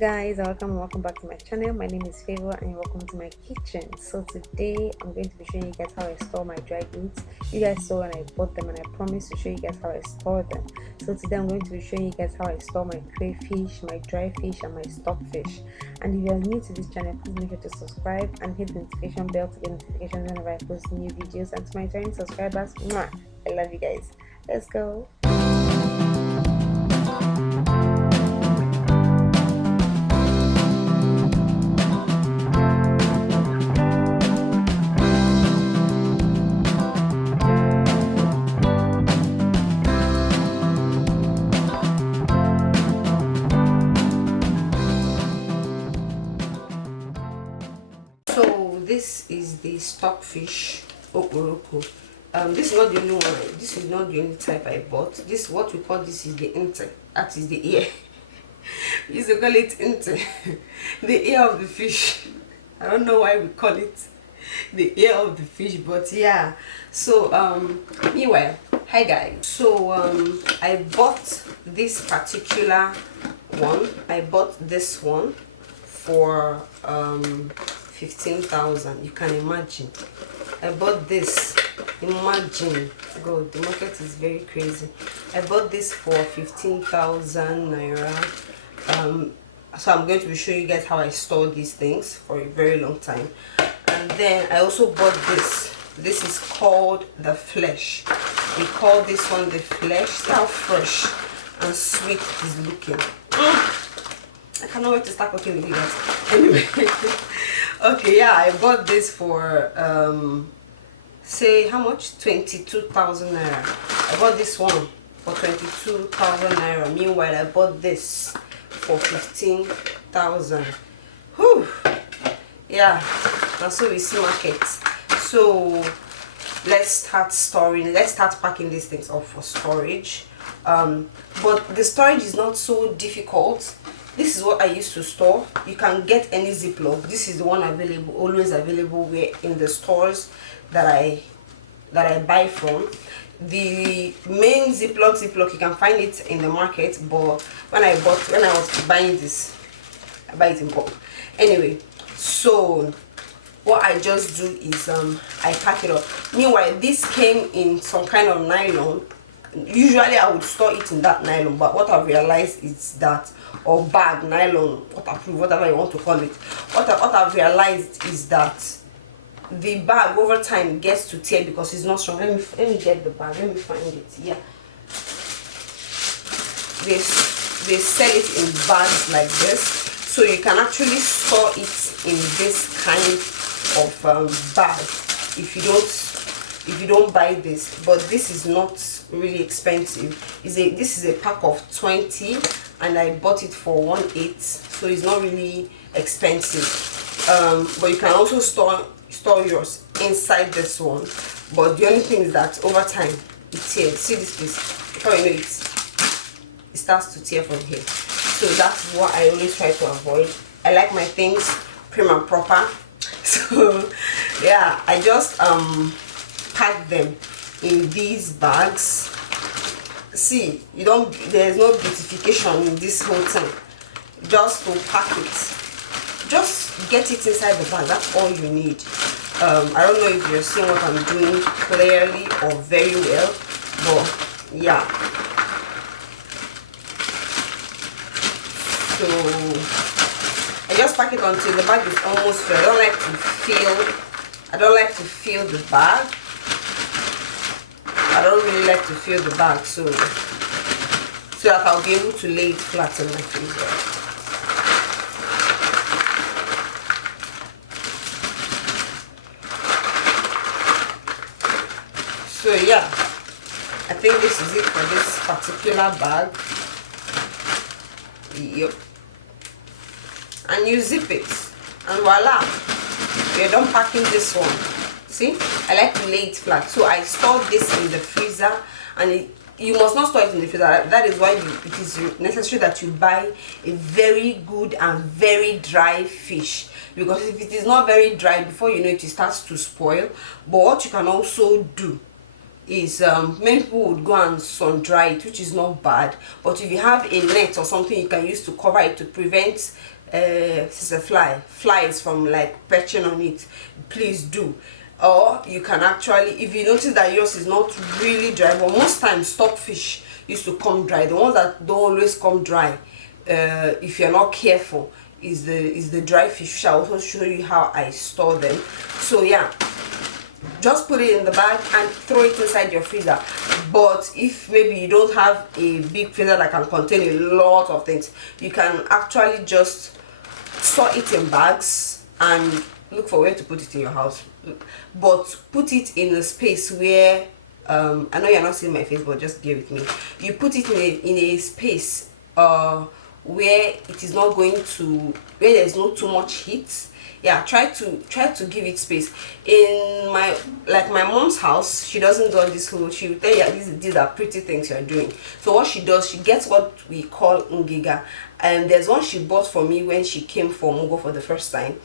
guys, welcome back to my channel. My name is Favour and welcome to my kitchen. So today I'm going to be showing you guys how I store my dried meats. You guys saw when I bought them and I promised to show you guys how I store them. So today I'm going to be showing you guys how I store my crayfish, my dry fish and my stockfish. And if you are new to this channel, please make sure to subscribe and hit the notification bell to get notifications whenever I post new videos. And to my returning subscribers, mwah, I love you guys. Let's go. So this is the stockfish okporoko. This is not the only one. This is not the only type I bought. This, what we call this, is the inte. That is the ear. We used to call it inte. The ear of the fish. I don't know why we call it the ear of the fish, but yeah. So meanwhile, hi guys. So I bought this particular one. I bought this one for 15,000. You can imagine. I bought this. Imagine, God, the market is very crazy. I bought this for 15,000 naira. So I'm going to be showing you guys how I store these things for a very long time. And then I also bought this. This is called the flesh. We call this one the flesh. See how fresh and sweet it is looking. I cannot wait to start cooking with you guys. Anyway, okay, yeah, I bought this for say how much? 22,000 naira. I bought this one for 22,000 naira. Meanwhile, I bought this for 15,000. Whew. Yeah, and so we see market. So let's start storing. Let's start packing these things up for storage. But the storage is not so difficult. This is what I used to store. You can get any Ziploc. This is the one available, always available where in the stores that I buy from. The main Ziploc you can find it in the market, but when I was buying this, I buy it in bulk. Anyway, so what I just do is I pack it up. Meanwhile, this came in some kind of nylon. Usually I would store it in that nylon, but what I've realized is that, or bag, nylon, waterproof, whatever you want to call it, what I've realized is that the bag over time gets to tear because it's not strong. Let me get the bag, let me find it. Yeah, they sell it in bags like this, so you can actually store it in this kind of bag if you don't buy this. But this is not really expensive. This is a pack of 20 and I bought it for 1.8, so it's not really expensive. But you can also store yours inside this one, but the only thing is that over time it tears. See this piece, before you know it starts to tear from here. So that's what I always try to avoid. I like my things prim and proper. So yeah, I just pack them in these bags. See, there's no beautification in this whole thing. Just to pack it, just get it inside the bag. That's all you need. I don't know if you're seeing what I'm doing clearly or very well, but yeah. So I just pack it until the bag is almost full. I don't like to feel the bag. I don't really like to feel the bag, so that I'll be able to lay it flat in my freezer. So yeah, I think this is it for this particular bag. Yep. And you zip it, and voila, you're done packing this one. See, I like to lay it flat, so I store this in the freezer, and you must not store it in the freezer. That is why it is necessary that you buy a very good and very dry fish, because if it is not very dry, before you know it starts to spoil. But what you can also do is many people would go and sun dry it, which is not bad. But if you have a net or something you can use to cover it to prevent flies from like perching on it, please do. Or you can actually, if you notice that yours is not really dry, but most times stockfish used to come dry. The ones that don't always come dry, if you're not careful, is the dry fish. I'll also show you how I store them. So yeah, just put it in the bag and throw it inside your freezer. But if maybe you don't have a big freezer that can contain a lot of things, you can actually just store it in bags and look for where to put it in your house. But put it in a space where I know you're not seeing my face, but just bear with me. You put it in a space where it is not going to, where there's not too much heat. Yeah, try to give it space. In my mom's house, she doesn't do all this whole, she will tell you these are pretty things you're doing. So what she does, she gets what we call ngiga, and there's one she bought for me when she came for Mugo for the first time.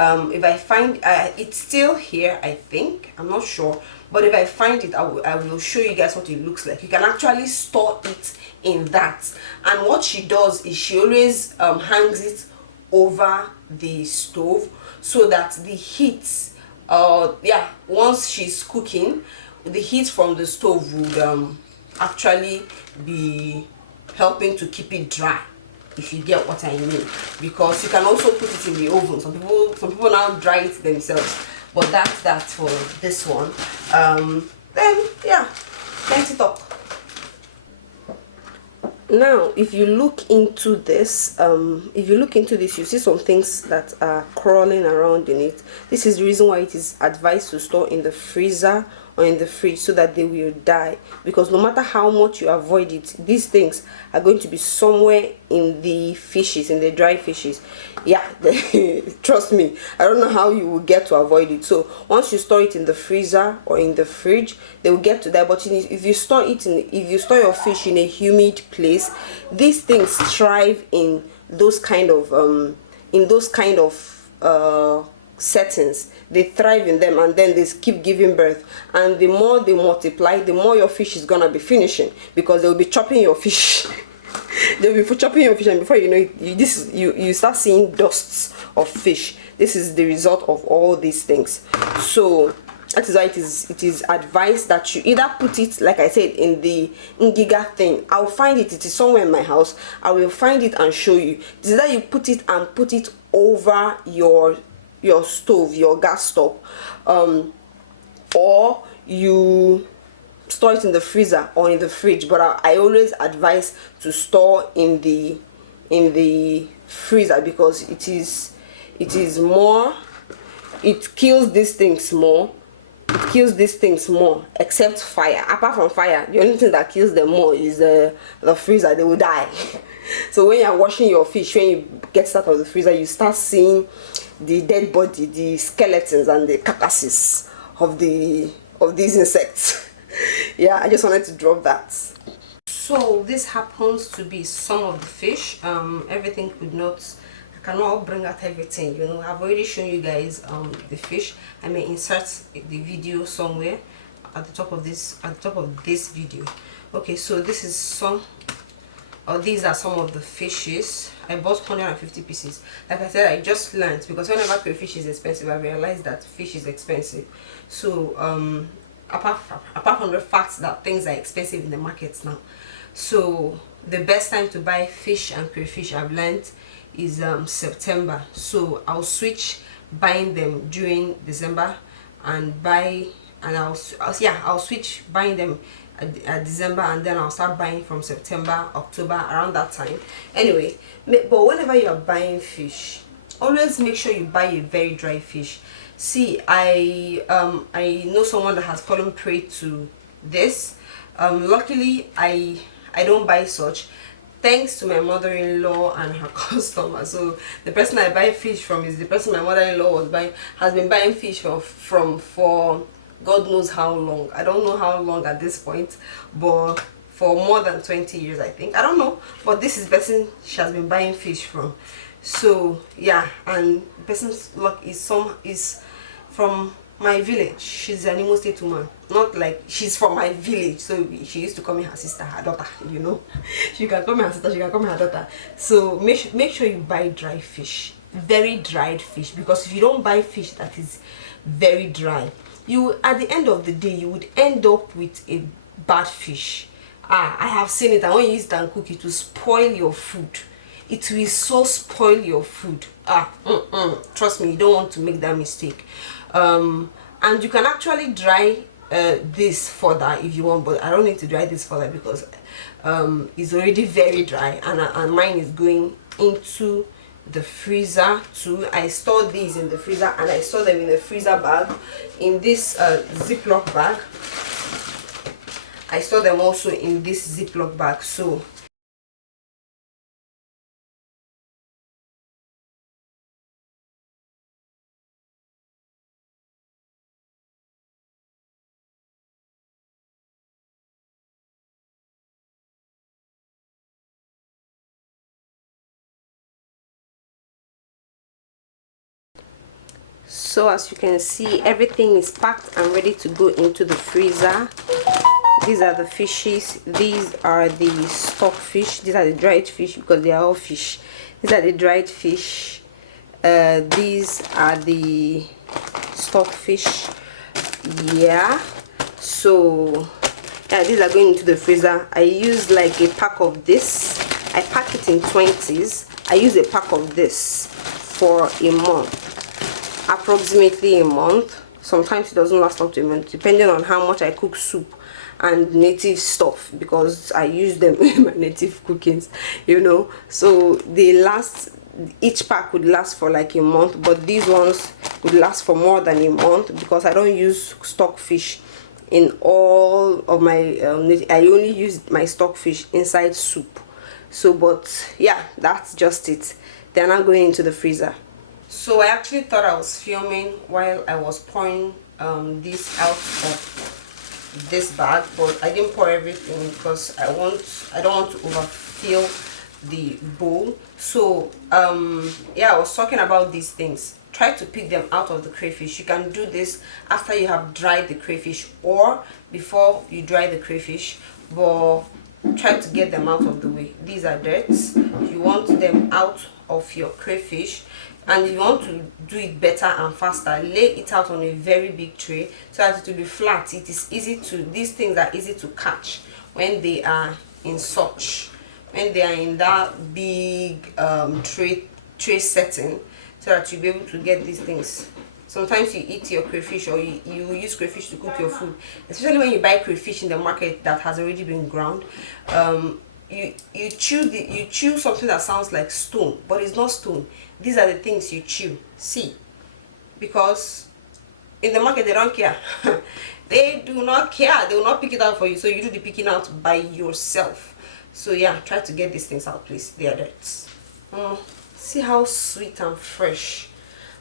If I find it's still here, I think, I'm not sure, but if I find it, I will show you guys what it looks like. You can actually store it in that. And what she does is she always hangs it over the stove so that the heat, once she's cooking, the heat from the stove would actually be helping to keep it dry, if you get what I mean. Because you can also put it in the oven. Some people now dry it themselves, but that's that for this one. Then yeah, light it up. Now if you look into this, you see some things that are crawling around in it. This is the reason why it is advised to store in the freezer or in the fridge, so that they will die. Because no matter how much you avoid it, these things are going to be somewhere in the fishes, in the dry fishes. Yeah, trust me, I don't know how you will get to avoid it. So once you store it in the freezer or in the fridge, they will get to die. But if you store your fish in a humid place, these things thrive in those kind of settings. They thrive in them, and then they keep giving birth, and the more they multiply, the more your fish is gonna be finishing, because they'll be chopping your fish. They'll be chopping your fish, and before you know it, you start seeing dusts of fish. This is the result of all these things. So that is why it is advised that you either put it, like I said, in the ngiga thing. I'll find it is somewhere in my house. I will find it and show you. This is that you put it over your stove, your gas stove, or you store it in the freezer or in the fridge. But I always advise to store in the freezer, because it is more, it kills these things more. It kills these things more, except fire. Apart from fire, the only thing that kills them more is the freezer. They will die. So when you're washing your fish, when you get it out of the freezer, you start seeing the dead body, the skeletons and the carcasses of these insects. Yeah, I just wanted to drop that. So this happens to be some of the fish. Everything could not, I cannot bring out everything, you know. I've already shown you guys the fish. I may insert the video somewhere at the top of this video. Okay, so this is some, or these are some of the fishes. I bought 150 pieces. Like I said, I just learned, because whenever crayfish is expensive, I realized that fish is expensive. So apart from the fact that things are expensive in the markets now, so the best time to buy fish and crayfish, I've learned, is September. So I'll switch buying them during December and I'll switch buying them at December, and then I'll start buying from September, October, around that time. Anyway, but whenever you are buying fish, always make sure you buy a very dry fish. See, I know someone that has fallen prey to this. Luckily I don't buy such, thanks to my mother-in-law and her customer. So the person I buy fish from is the person my mother-in-law has been buying fish from for God knows how long. I don't know how long at this point, but for more than 20 years, I think. I don't know, but this is the person she has been buying fish from. So yeah, and the person's luck is from my village. She's an Imo State woman, not like she's from my village, so she used to call me her sister, her daughter, you know. She can call me her sister, she can call me her daughter. So make sure you buy dry fish, very dried fish, because if you don't buy fish that is very dry, you, at the end of the day, you would end up with a bad fish. I have seen it, and when you use it and cook, it will spoil your food. It will so spoil your food. Trust me, you don't want to make that mistake. And you can actually dry this further if you want, but I don't need to dry this further because it's already very dry, and mine is going into the freezer too. I store these in the freezer, and I store them in a freezer bag, in this Ziploc bag. I store them also in this Ziploc bag. So as you can see, everything is packed and ready to go into the freezer. These are the fishes, these are the stockfish, these are the dried fish because they are all fish. These are the dried fish, these are the stockfish. Yeah, so yeah, these are going into the freezer. I use like a pack of this. I pack it in 20s. I use a pack of this for a month, approximately a month. Sometimes it doesn't last up to a month, depending on how much I cook soup and native stuff, because I use them in my native cookings, you know. So they last, each pack would last for like a month, but these ones would last for more than a month because I don't use stockfish in all of my I only use my stockfish inside soup. So, but yeah, that's just it. They're not going into the freezer. So I actually thought I was filming while I was pouring this out of this bag, but I didn't pour everything because I don't want to overfill the bowl. So yeah, I was talking about these things. Try to pick them out of the crayfish. You can do this after you have dried the crayfish or before you dry the crayfish, but try to get them out of the way. These are dirts. You want them out of your crayfish, and if you want to do it better and faster, lay it out on a very big tray so that it will be flat. It is easy to, these things are easy to catch when they are in when they are in that big tray setting, so that you'll be able to get these things. Sometimes you eat your crayfish, or you use crayfish to cook your food, especially when you buy crayfish in the market that has already been ground. You chew something that sounds like stone, but it's not stone. These are the things you chew. See, because in the market they don't care. They do not care. They will not pick it out for you, so you do the picking out by yourself. So yeah, try to get these things out, please. They are dirts. See how sweet and fresh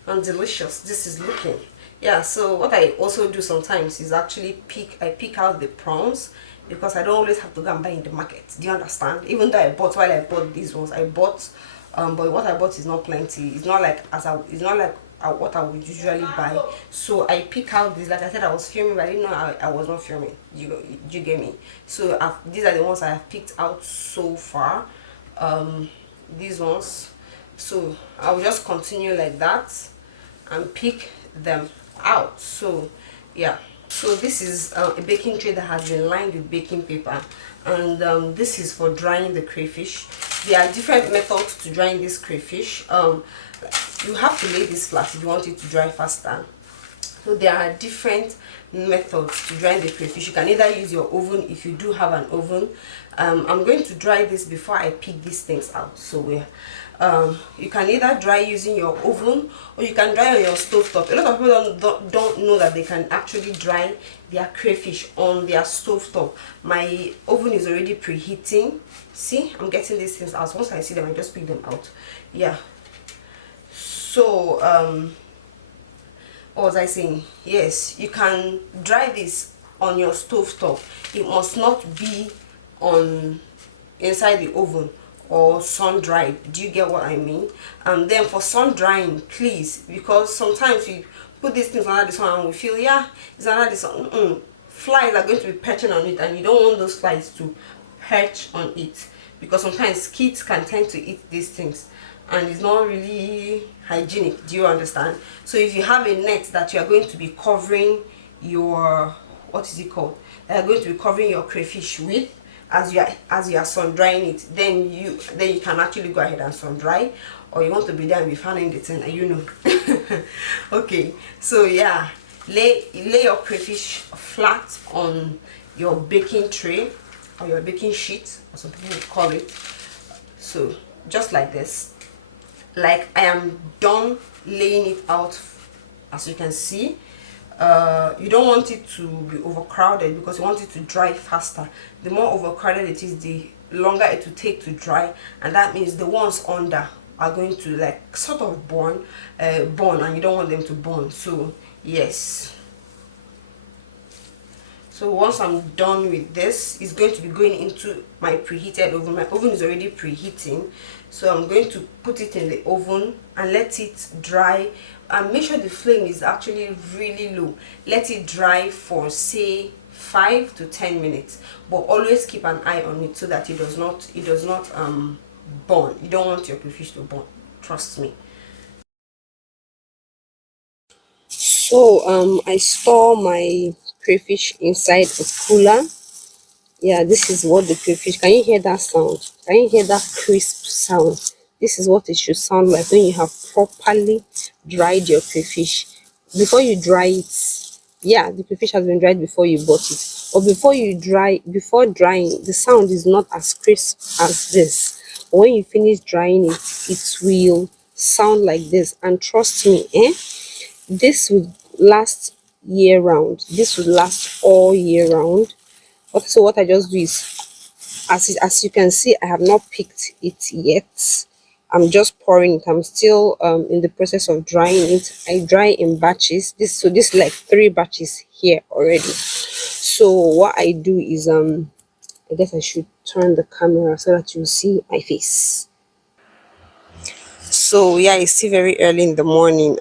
and delicious this is looking. Yeah, so what I also do sometimes is actually pick out the prawns, because I don't always have to go and buy in the market. Do you understand? Even though while I bought these ones, I bought but what I bought is not plenty. It's not like what I would usually buy. So I pick out these. Like I said, I was filming, but I didn't know I was not filming. You get me? So these are the ones I have picked out so far. These ones. So I will just continue like that and pick them out. So yeah, so this is a baking tray that has been lined with baking paper, and this is for drying the crayfish. There are different methods to drying this crayfish. You have to lay this flat if you want it to dry faster. So there are different methods to dry the crayfish. You can either use your oven if you do have an oven. I'm going to dry this before I pick these things out. So you can either dry using your oven, or you can dry on your stove top. A lot of people don't know that they can actually dry their crayfish on their stove top. My oven is already preheating. See, I'm getting these things out. Once I see them, I just pick them out. Yeah. So what was I saying? Yes, you can dry this on your stove top. It must not be on inside the oven or sun dried. Do you get what I mean? And then for sun drying, please, because sometimes you put these things under this one and we feel, yeah, it's under this one. Flies are going to be perching on it, and you don't want those flies to perch on it, because sometimes kids can tend to eat these things and it's not really hygienic. Do you understand? So if you have a net that you are going to be covering your, what is it called, that you're going to be covering your crayfish with, as you are sun drying it, then you can actually go ahead and sun dry. Or you want to be there and be fanning the thing, you know. Okay, so yeah, lay your crayfish flat on your baking tray or your baking sheet, or some people would call it. So just like this, like I am done laying it out. As you can see, you don't want it to be overcrowded because you want it to dry faster. The more overcrowded it is, the longer it will take to dry, and that means the ones under are going to like sort of burn, and you don't want them to burn. So yes, so once I'm done with this, it's going to be going into my preheated oven. My oven is already preheating, so I'm going to put it in the oven and let it dry, and make sure the flame is actually really low. Let it dry for say 5 to 10 minutes, but always keep an eye on it so that it does not burn. You don't want your crayfish to burn, trust me. So I store my crayfish inside a cooler. Yeah, this is what the crayfish, can you hear that sound? Can you hear that crisp sound? This is what it should sound like when you have properly dried your crayfish. Before you dry it, yeah, the crayfish has been dried before you bought it, but before drying, the sound is not as crisp as this. But when you finish drying it, it will sound like this. And trust me, this would last year round. This would last all year round. Okay, so what I just do is, as you can see, I have not picked it yet. I'm just pouring it. I'm still in the process of drying it. I dry in batches. This is like 3 batches here already. So what I do is I guess I should turn the camera so that you see my face. So yeah, it's still very early in the morning.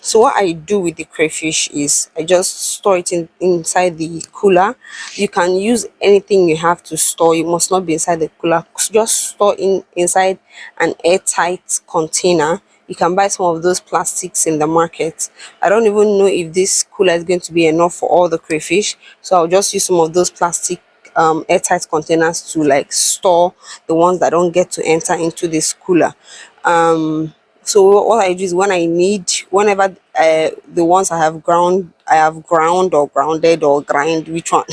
So what I do with the crayfish is I just store it inside the cooler. You can use anything you have to store. You must not be inside the cooler. Just store inside an airtight container. You can buy some of those plastics in the market. I don't even know if this cooler is going to be enough for all the crayfish, so I'll just use some of those plastic airtight containers to like store the ones that don't get to enter into this cooler. So what I do is, whenever the ones I have ground or grounded or grind, which one,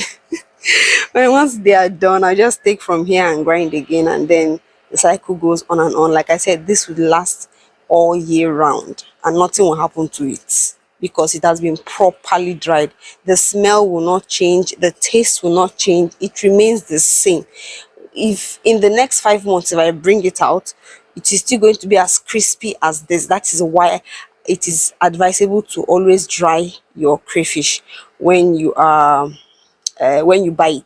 when once they are done, I just take from here and grind again, and then the cycle goes on and on. Like I said, this would last all year round and nothing will happen to it because it has been properly dried. The smell will not change, the taste will not change, it remains the same. If in the next 5 months, if I bring it out, it is still going to be as crispy as this. That is why it is advisable to always dry your crayfish when you buy it.